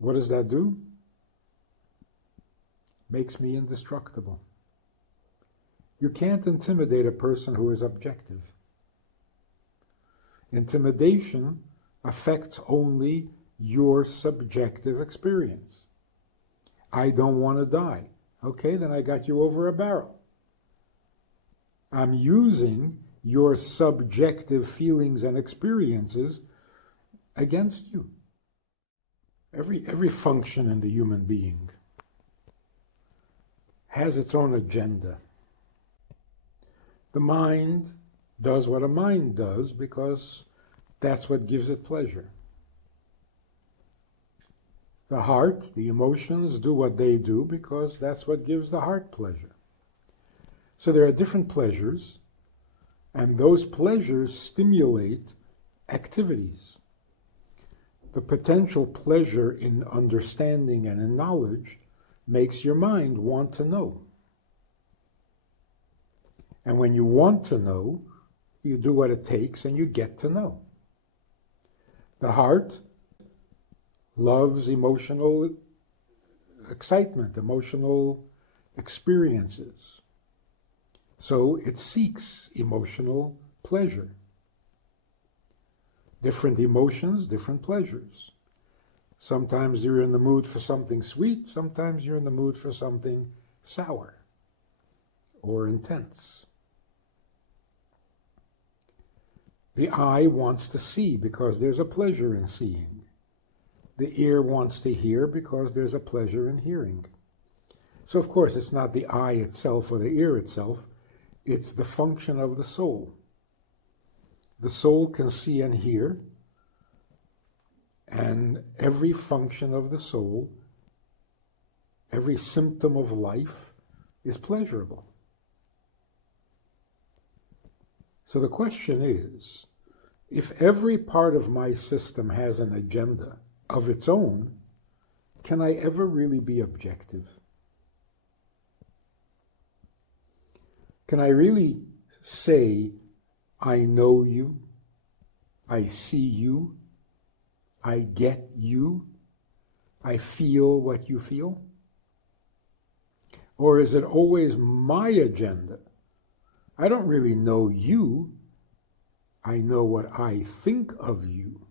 What does that do? Makes me indestructible. You can't intimidate a person who is objective. Intimidation affects only your subjective experience. I don't want to die. Okay, then I got you over a barrel. I'm using your subjective feelings and experiences against you. Every function in the human being has its own agenda. The mind does what a mind does because that's what gives it pleasure. The heart, the emotions, do what they do because that's what gives the heart pleasure. So there are different pleasures, and those pleasures stimulate activities. The potential pleasure in understanding and in knowledge makes your mind want to know. And when you want to know, you do what it takes and you get to know. The heart loves emotional excitement, emotional experiences. So it seeks emotional pleasure. Different emotions, different pleasures. Sometimes you're in the mood for something sweet, sometimes you're in the mood for something sour or intense. The eye wants to see because there's a pleasure in seeing. The ear wants to hear because there's a pleasure in hearing. So of course it's not the eye itself or the ear itself, it's the function of the soul. The soul can see and hear, and every function of the soul, every symptom of life is pleasurable. So the question is, if every part of my system has an agenda of its own, can I ever really be objective? Can I really say, I know you, I see you, I get you, I feel what you feel? Or is it always my agenda? I don't really know you, I know what I think of you.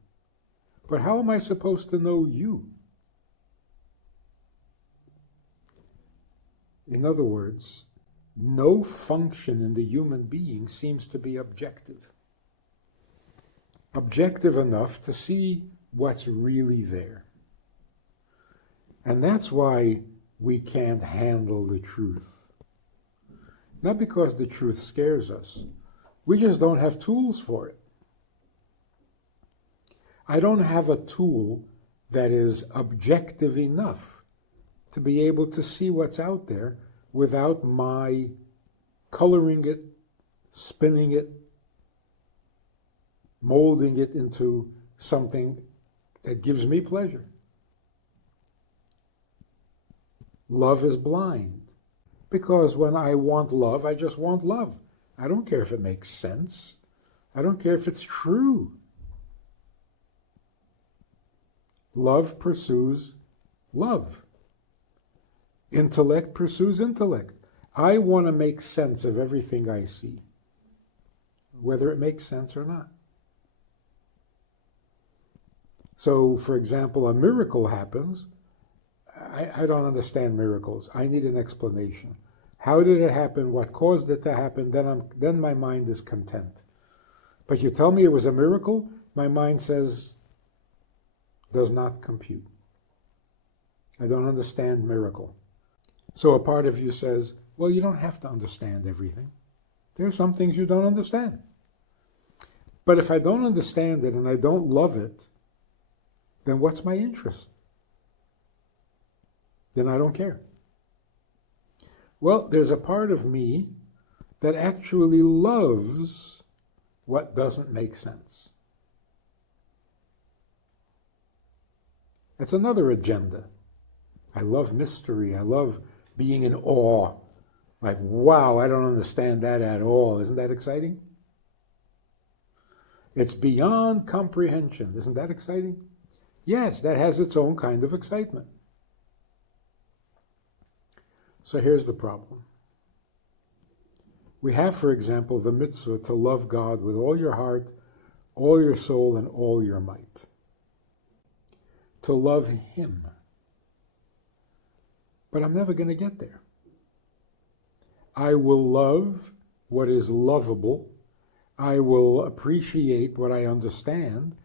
But how am I supposed to know you? In other words, no function in the human being seems to be objective. Objective enough to see what's really there. And that's why we can't handle the truth. Not because the truth scares us. We just don't have tools for it. I don't have a tool that is objective enough to be able to see what's out there without my coloring it, spinning it, molding it into something that gives me pleasure. Love is blind, because when I want love, I just want love. I don't care if it makes sense. I don't care if it's true. Love pursues love. Intellect pursues intellect. I want to make sense of everything I see, whether it makes sense or not. So, for example, a miracle happens. I don't understand miracles. I need an explanation. How did it happen? What caused it to happen? Then my mind is content. But you tell me it was a miracle, my mind says, does not compute. I don't understand miracle. So a part of you says, well, you don't have to understand everything. There are some things you don't understand. But if I don't understand it and I don't love it, then what's my interest? Then I don't care. Well, there's a part of me that actually loves what doesn't make sense. That's another agenda. I love mystery. I love being in awe. Like, wow, I don't understand that at all. Isn't that exciting? It's beyond comprehension. Isn't that exciting? Yes, that has its own kind of excitement. So here's the problem. We have, for example, the mitzvah to love God with all your heart, all your soul, and all your might. To love Him. But I'm never going to get there. I will love what is lovable. I will appreciate what I understand.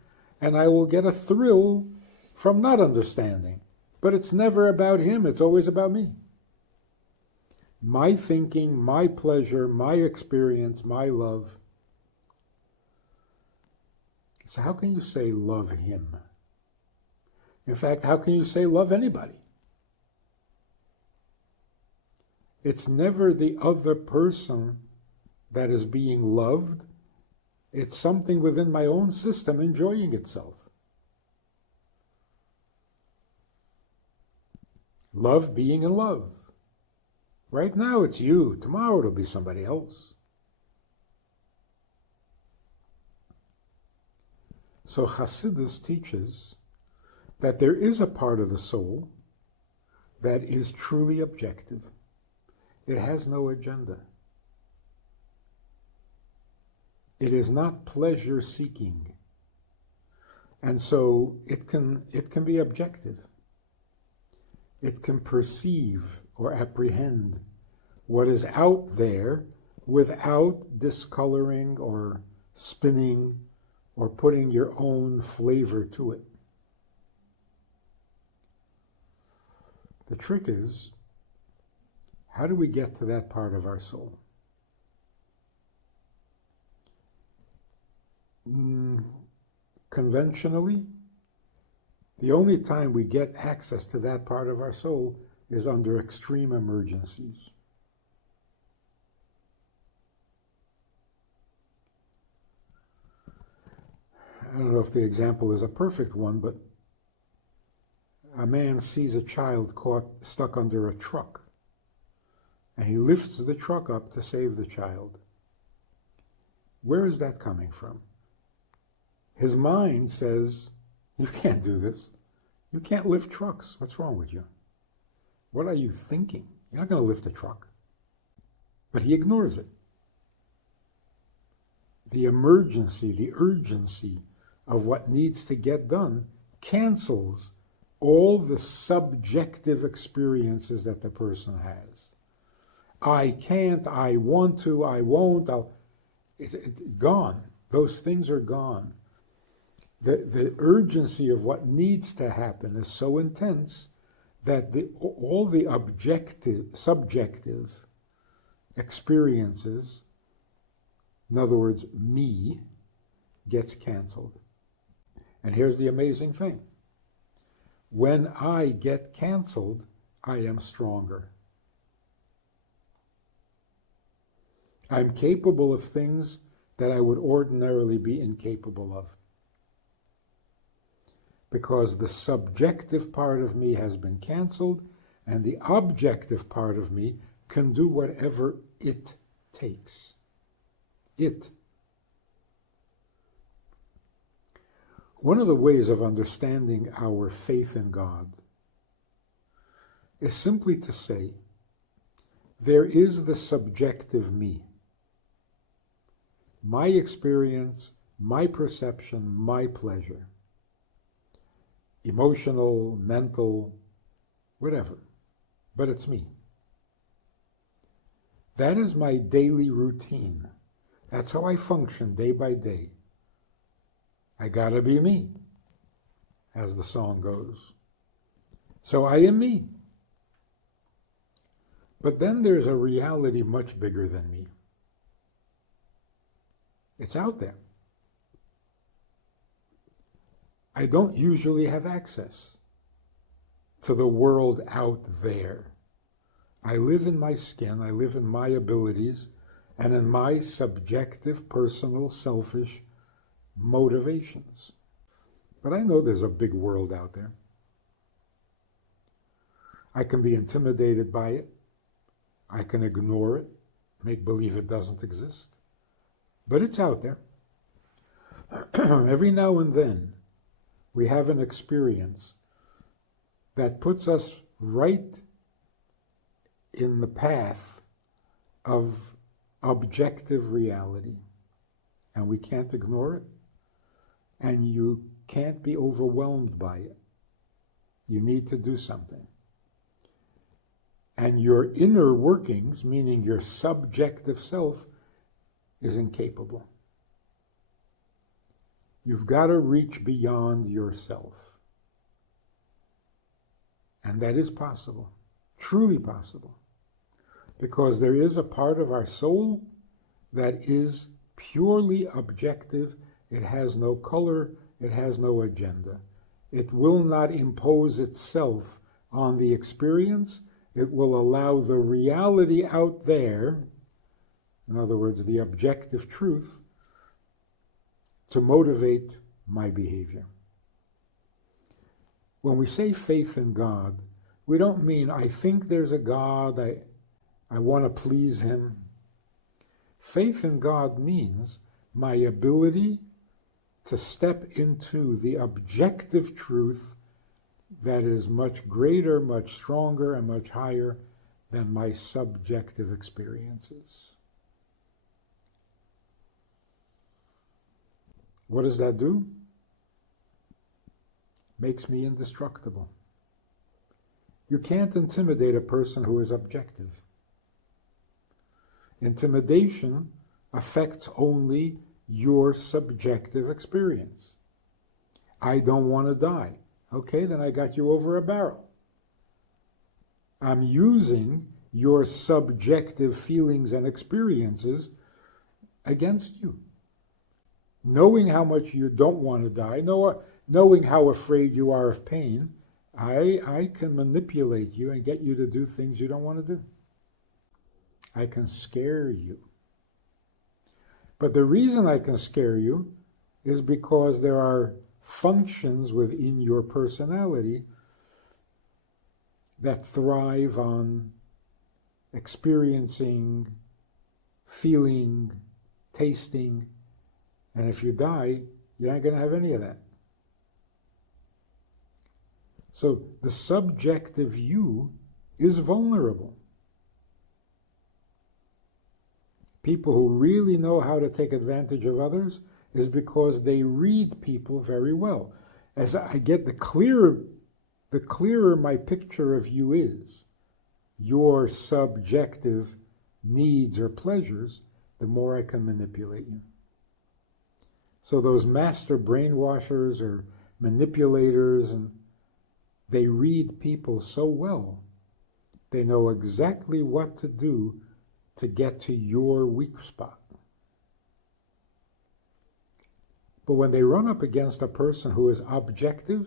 And I will get a thrill from not understanding. But it's never about Him. It's always about me. My thinking, my pleasure, my experience, my love. So how can you say love Him? In fact, how can you say love anybody? It's never the other person that is being loved. It's something within my own system enjoying itself. Love being in love. Right now it's you. Tomorrow it'll be somebody else. So Hasidus teaches that there is a part of the soul that is truly objective. It has no agenda. It is not pleasure-seeking. And so it can be objective. It can perceive or apprehend what is out there without discoloring or spinning or putting your own flavor to it. The trick is, how do we get to that part of our soul? Conventionally, the only time we get access to that part of our soul is under extreme emergencies. I don't know if the example is a perfect one, but a man sees a child stuck under a truck, and he lifts the truck up to save the child. Where is that coming from? His mind says, you can't do this. You can't lift trucks. What's wrong with you? What are you thinking? You're not going to lift a truck. But he ignores it. The emergency, the urgency of what needs to get done cancels all the subjective experiences that the person has. I can't, I want to, I won't, it's gone. Those things are gone. The urgency of what needs to happen is so intense that all the subjective experiences, in other words, me, gets canceled. And here's the amazing thing. When I get canceled, I am stronger. I'm capable of things that I would ordinarily be incapable of. Because the subjective part of me has been canceled, and the objective part of me can do whatever it takes. It. One of the ways of understanding our faith in God is simply to say, there is the subjective me. My experience, my perception, my pleasure. Emotional, mental, whatever. But it's me. That is my daily routine. That's how I function day by day. I gotta be me, as the song goes. So I am me. But then there's a reality much bigger than me. It's out there. I don't usually have access to the world out there. I live in my skin, I live in my abilities, and in my subjective, personal, selfish motivations. But I know there's a big world out there. I can be intimidated by it. I can ignore it, make believe it doesn't exist. But it's out there. Every now and then, we have an experience that puts us right in the path of objective reality. And we can't ignore it. And you can't be overwhelmed by it. You need to do something. And your inner workings, meaning your subjective self, is incapable. You've got to reach beyond yourself. And that is possible, truly possible. Because there is a part of our soul that is purely objective. It has no color, it has no agenda. It will not impose itself on the experience. It will allow the reality out there, in other words, the objective truth, to motivate my behavior. When we say faith in God, we don't mean I think there's a God, I want to please him. Faith in God means my ability to step into the objective truth that is much greater, much stronger, and much higher than my subjective experiences. What does that do? Makes me indestructible. You can't intimidate a person who is objective. Intimidation affects only your subjective experience. I don't want to die. Okay, then I got you over a barrel. I'm using your subjective feelings and experiences against you. Knowing how much you don't want to die, knowing how afraid you are of pain, I can manipulate you and get you to do things you don't want to do. I can scare you. But the reason I can scare you is because there are functions within your personality that thrive on experiencing, feeling, tasting, and if you die, you're not going to have any of that. So the subjective you is vulnerable. People who really know how to take advantage of others is because they read people very well. As I get the clearer my picture of you is, your subjective needs or pleasures, the more I can manipulate you. So those master brainwashers or manipulators, and they read people so well, they know exactly what to do to get to your weak spot. But when they run up against a person who is objective,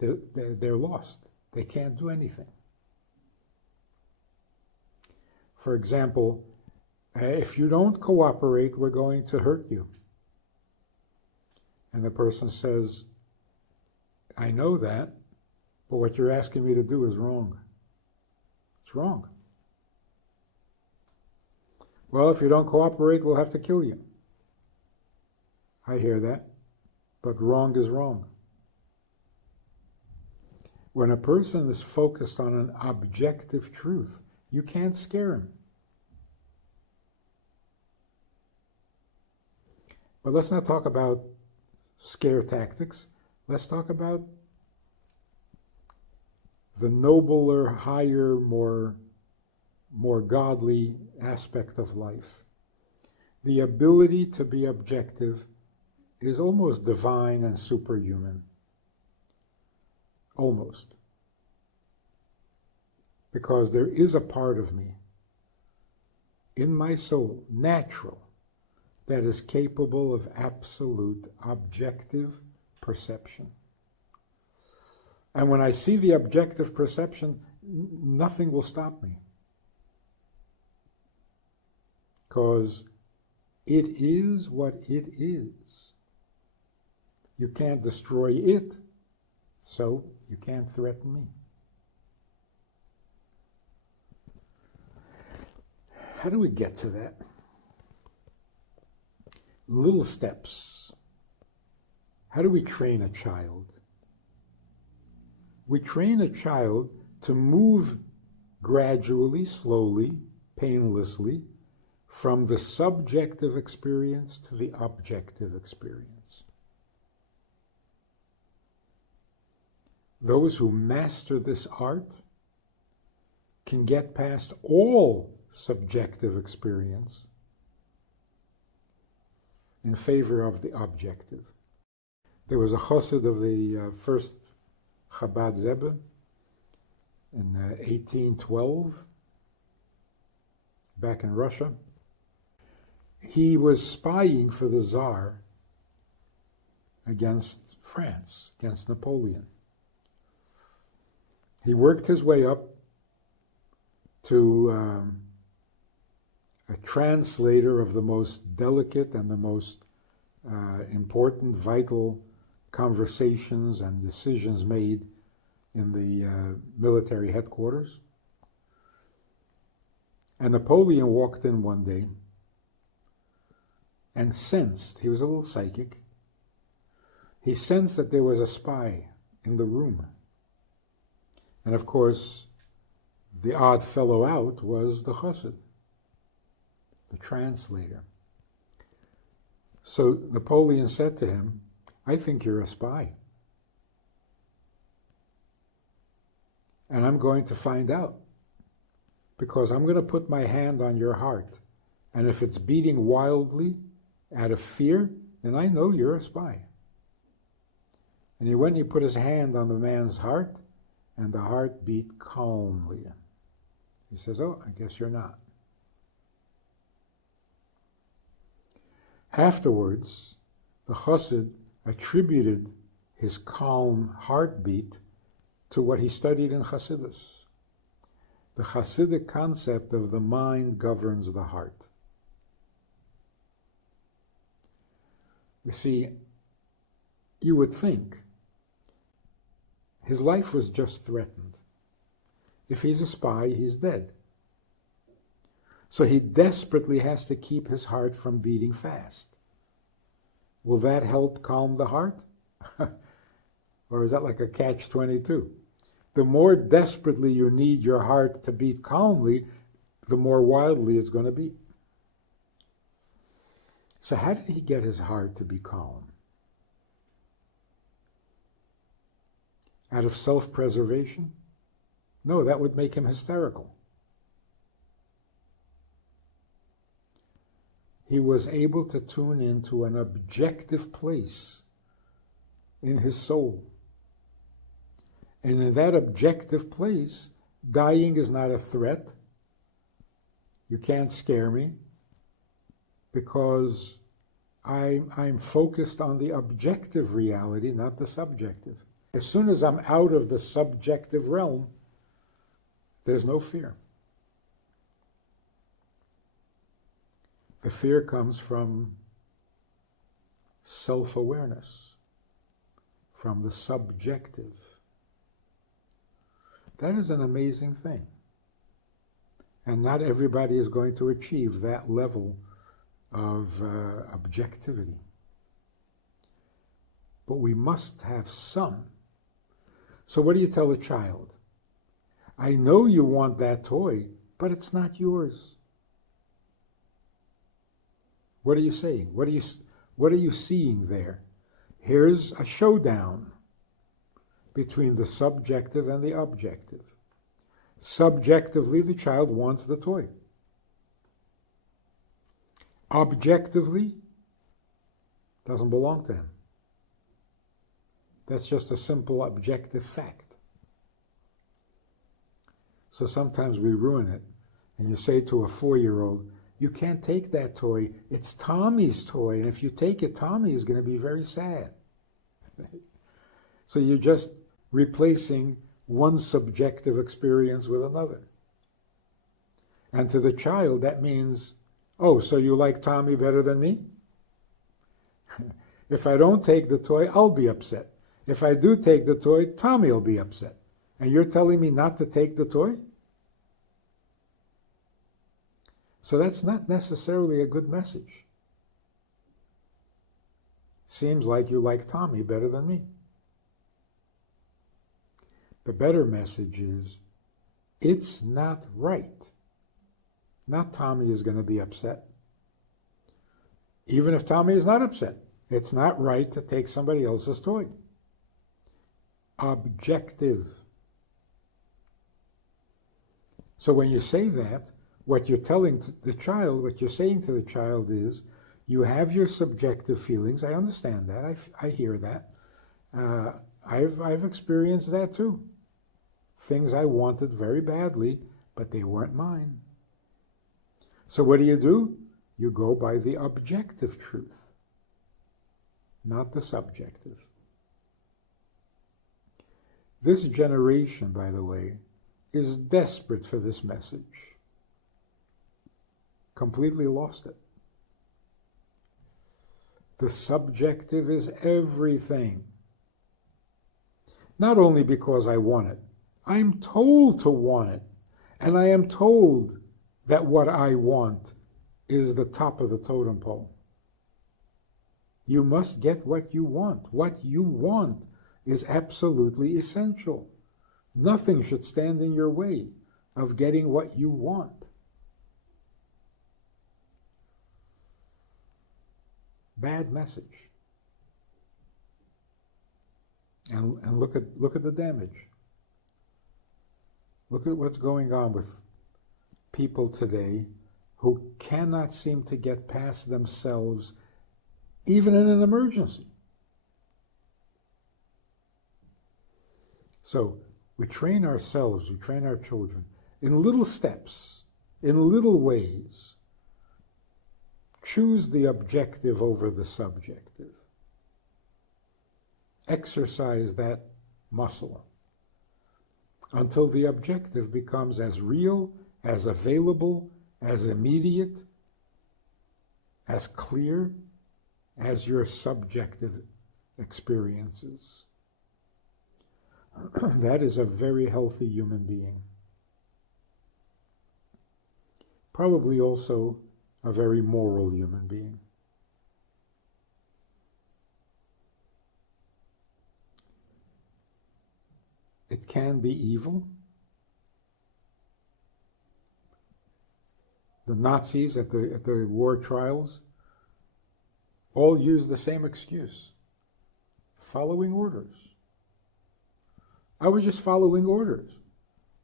they're lost. They can't do anything. For example, if you don't cooperate, we're going to hurt you. And the person says, I know that, but what you're asking me to do is wrong. It's wrong. Well, if you don't cooperate, we'll have to kill you. I hear that, but wrong is wrong. When a person is focused on an objective truth, you can't scare him. But let's not talk about scare tactics. Let's talk about the nobler, higher, more godly aspect of life. The ability to be objective is almost divine and superhuman. Almost. Because there is a part of me, in my soul, natural, that is capable of absolute objective perception. And when I see the objective perception, nothing will stop me. Because it is what it is. You can't destroy it, so you can't threaten me. How do we get to that? Little steps. How do we train a child? We train a child to move gradually, slowly, painlessly, from the subjective experience to the objective experience. Those who master this art can get past all subjective experience in favor of the objective. There was a chassid of the first Chabad Rabbi in 1812, back in Russia. He was spying for the Tsar against France, against Napoleon. He worked his way up to a translator of the most delicate and the most important, vital conversations and decisions made in the military headquarters. And Napoleon walked in one day and sensed, he was a little psychic, he sensed that there was a spy in the room. And of course, the odd fellow out was the chassid, the translator. So Napoleon said to him, I think you're a spy. And I'm going to find out, because I'm going to put my hand on your heart. And if it's beating wildly out of fear, then I know you're a spy. And he went and he put his hand on the man's heart, and the heart beat calmly. He says, oh, I guess you're not. Afterwards, the chassid attributed his calm heartbeat to what he studied in Hasidus. The Hasidic concept of the mind governs the heart. You see, you would think his life was just threatened. If he's a spy, he's dead. So he desperately has to keep his heart from beating fast. Will that help calm the heart? Or is that like a catch-22? The more desperately you need your heart to beat calmly, the more wildly it's going to beat. So how did he get his heart to be calm? Out of self-preservation? No, that would make him hysterical. He was able to tune into an objective place in his soul. And in that objective place, dying is not a threat. You can't scare me, because I'm focused on the objective reality, not the subjective. As soon as I'm out of the subjective realm, there's no fear. The fear comes from self-awareness, from the subjective. That is an amazing thing. And not everybody is going to achieve that level of objectivity. But we must have some. So what do you tell a child? I know you want that toy, but it's not yours. What are you saying? What are you seeing there? Here's a showdown between the subjective and the objective. Subjectively, the child wants the toy. Objectively, doesn't belong to him. That's just a simple objective fact. So sometimes we ruin it, and you say to a 4-year-old, you can't take that toy, it's Tommy's toy, and if you take it, Tommy is going to be very sad. So you're just replacing one subjective experience with another. And to the child, that means, oh, so you like Tommy better than me? If I don't take the toy, I'll be upset. If I do take the toy, Tommy will be upset. And you're telling me not to take the toy? So that's not necessarily a good message. Seems like you like Tommy better than me. The better message is, it's not right. Not Tommy is going to be upset. Even if Tommy is not upset, it's not right to take somebody else's toy. Objective. So when you say that, what you're telling the child, what you're saying to the child is, you have your subjective feelings. I understand that. I hear that. I've experienced that too. Things I wanted very badly, but they weren't mine. So what do? You go by the objective truth, not the subjective. This generation, by the way, is desperate for this message. Completely lost it. The subjective is everything. Not only because I want it, I'm told to want it, and I am told that what I want is the top of the totem pole. You must get what you want. What you want is absolutely essential. Nothing should stand in your way of getting what you want. Bad message. And look at the damage. Look at what's going on with people today who cannot seem to get past themselves even in an emergency. So we train ourselves, we train our children in little steps, in little ways. Choose the objective over the subjective. Exercise that muscle until the objective becomes as real, as available, as immediate, as clear as your subjective experiences. That is a very healthy human being. Probably also a very moral human being. It can be evil. The Nazis at the war trials all used the same excuse: following orders. I was just following orders.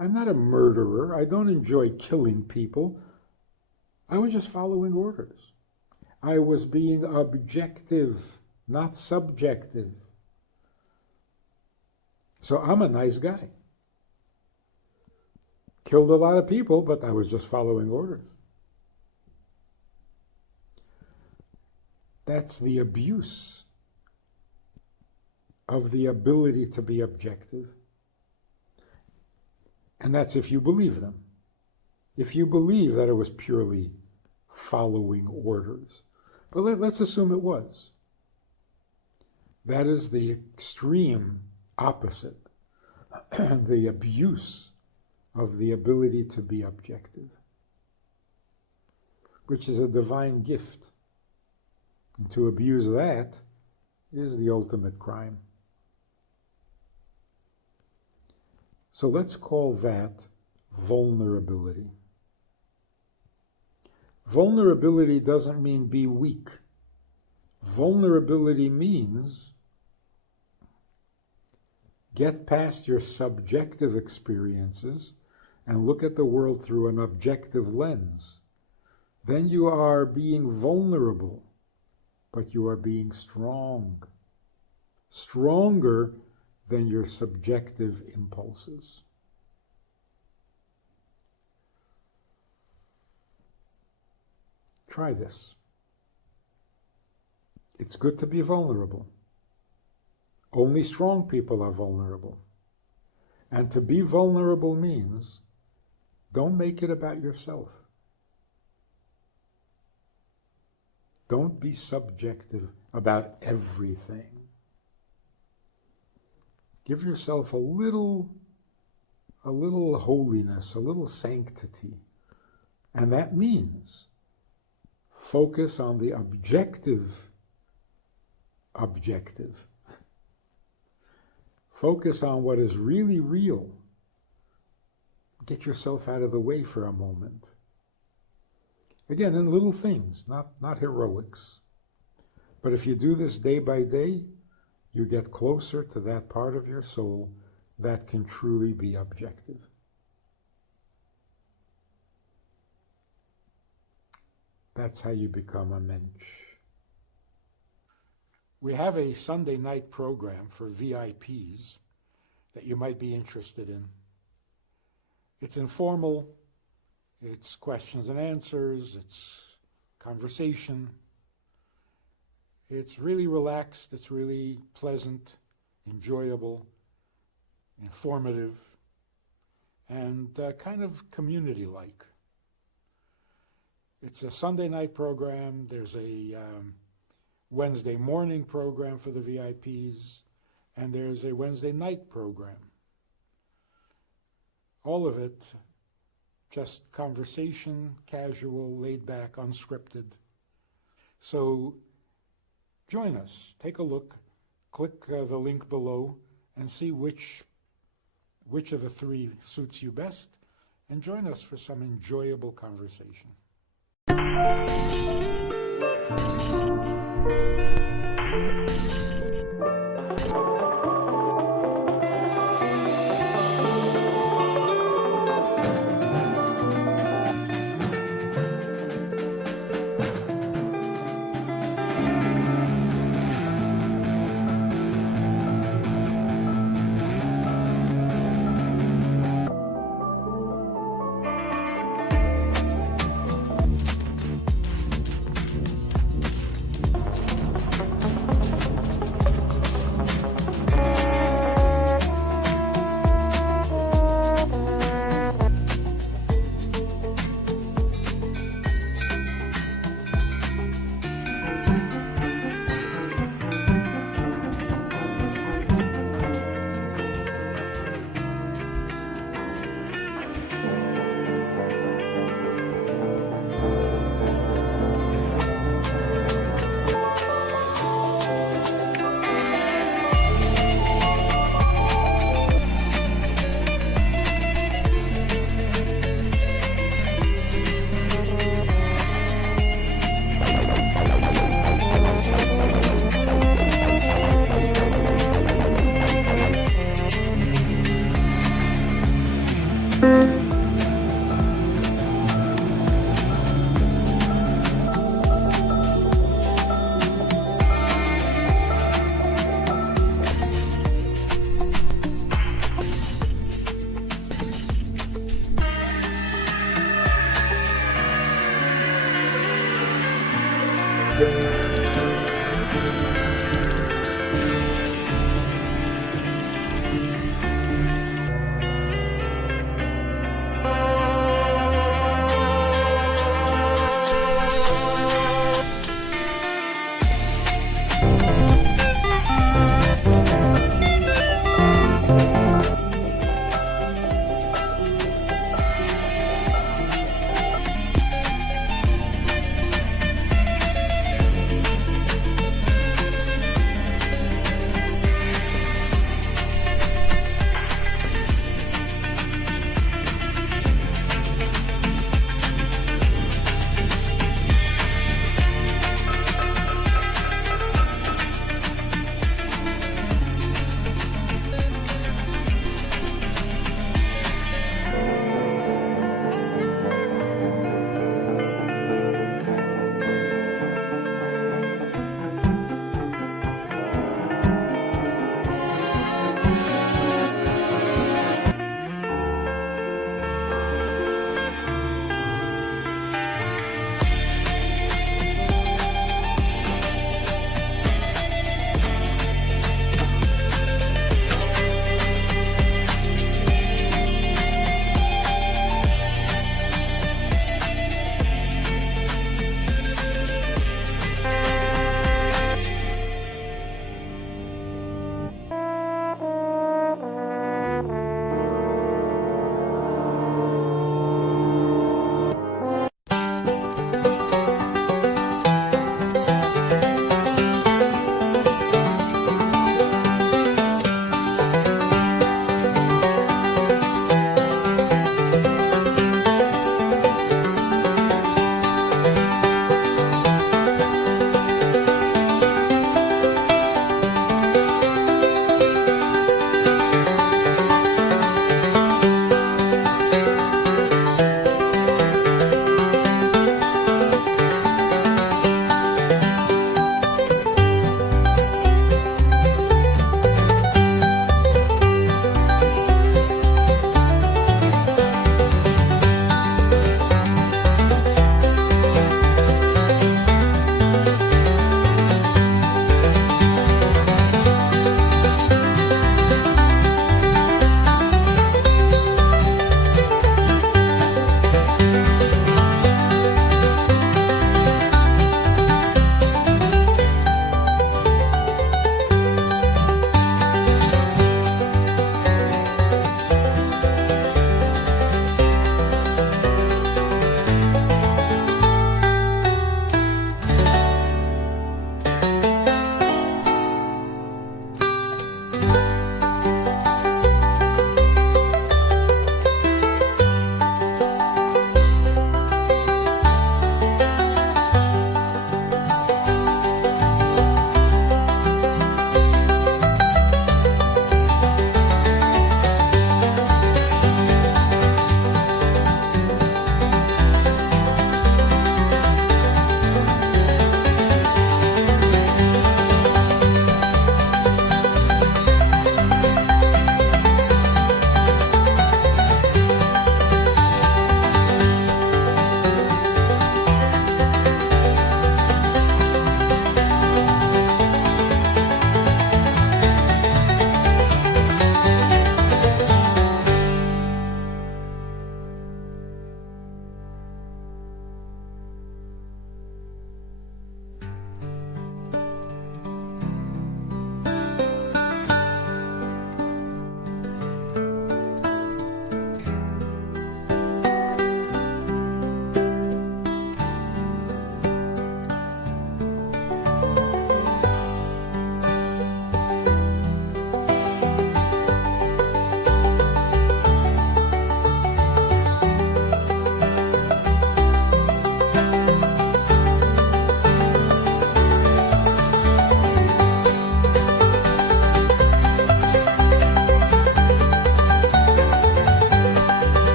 I'm not a murderer. I don't enjoy killing people. I was just following orders. I was being objective, not subjective. So I'm a nice guy. Killed a lot of people, but I was just following orders. That's the abuse of the ability to be objective. And that's if you believe them. If you believe that it was purely following orders. But let's assume it was. That is the extreme opposite, the abuse of the ability to be objective, which is a divine gift. And to abuse that is the ultimate crime. So let's call that vulnerability. Vulnerability doesn't mean be weak. Vulnerability means get past your subjective experiences and look at the world through an objective lens. Then you are being vulnerable, but you are being strong. Stronger than your subjective impulses. Try this. It's good to be vulnerable. Only strong people are vulnerable. And to be vulnerable means don't make it about yourself. Don't be subjective about everything. Give yourself a little holiness, a little sanctity. And that means focus on the objective objective. Focus on what is really real. Get yourself out of the way for a moment. Again, in little things, not heroics. But if you do this day by day, you get closer to that part of your soul that can truly be objective. That's how you become a mensch. We have a Sunday night program for VIPs that you might be interested in. It's informal, it's questions and answers, it's conversation. It's really relaxed, it's really pleasant, enjoyable, informative, and kind of community-like. It's a Sunday night program. There's a Wednesday morning program for the VIPs, and there's a Wednesday night program. All of it just conversation, casual, laid back, unscripted. So join us, take a look, click the link below and see which of the three suits you best, and join us for some enjoyable conversation. Thank you.